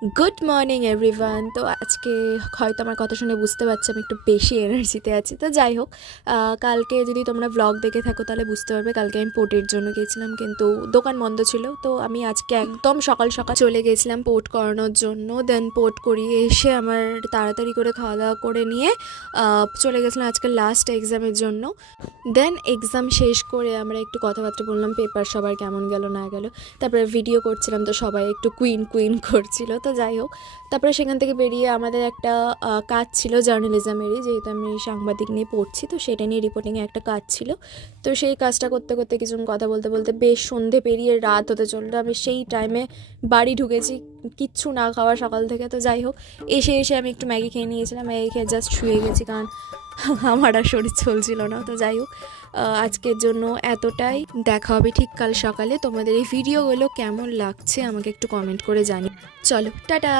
Good morning everyone. তো আজকে হয়তো আমার কথা শুনে বুঝতে পারছি আমি একটু বেশি এনার্জিতে আছি। তো যাই হোক, কালকে যদি তোমরা ব্লগ দেখে থাকো তাহলে বুঝতে পারবে কালকে আমি পোর্টের জন্য গেছিলাম, কিন্তু দোকান বন্ধ ছিল। তো আমি আজকে একদম সকাল সকাল চলে গেছিলাম পোর্ট করানোর জন্য। দেন পোর্ট করিয়ে এসে আমার তাড়াতাড়ি করে খাওয়া দাওয়া করে নিয়ে চলে গেছিলাম আজকে লাস্ট এক্সামের জন্য। দেন এক্সাম শেষ করে আমরা একটু কথাবার্তা বললাম, পেপার সবার কেমন গেল না গেল। তারপরে ভিডিও করছিলাম, তো সবাই একটু কুইন কুইন করছিল। তো যাই হোক, তারপরে সেখান থেকে বেরিয়ে আমাদের একটা কাজ ছিল জার্নালিজমেরই, যেহেতু আমি সাংবাদিক নিয়ে পড়ছি, তো সেটা নিয়ে রিপোর্টিংয়ে একটা কাজ ছিল। তো সেই কাজটা করতে করতে কিছুক্ষণ কথা বলতে বলতে বেশ সন্ধে পেরিয়ে রাত হতে চললো। আমি সেই টাইমে বাড়ি ঢুকেছি, কিচ্ছু না খাওয়া সকাল থেকে। তো যাই হোক, এসে এসে আমি একটু ম্যাগি খেয়ে নিয়েছিলাম, ম্যাগি খেয়ে জাস্ট শুয়ে গেছি, কারণ আমার আর শরীর চলছিল না। তো যাই হোক, আজকের জন্য এতটাই। দেখা হবে ঠিক কাল সকালে। তোমাদের এই ভিডিওগুলো কেমন লাগছে আমাকে একটু কমেন্ট করে জানি। চলো, টাটা।